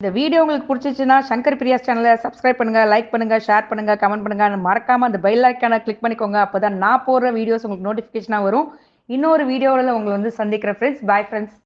இந்த வீடியோ உங்களுக்கு பிடிச்சிச்சுன்னா சங்கர் பிரியாஸ் சேனலை சப்ஸ்கிரைப் பண்ணுங்க, லைக் பண்ணுங்க, ஷேர் பண்ணுங்க, கமெண்ட் பண்ணுங்க. மறக்காம அந்த பெல் ஐக்கானை கிளிக் பண்ணிக்கோங்க. அப்பதான் நான் போடுற வீடியோஸ் உங்களுக்கு நோட்டிபிகேஷனா வரும். இன்னொரு வீடியோவில் உங்களை வந்து சந்திக்கிறேன் ஃப்ரெண்ட்ஸ். Bye friends.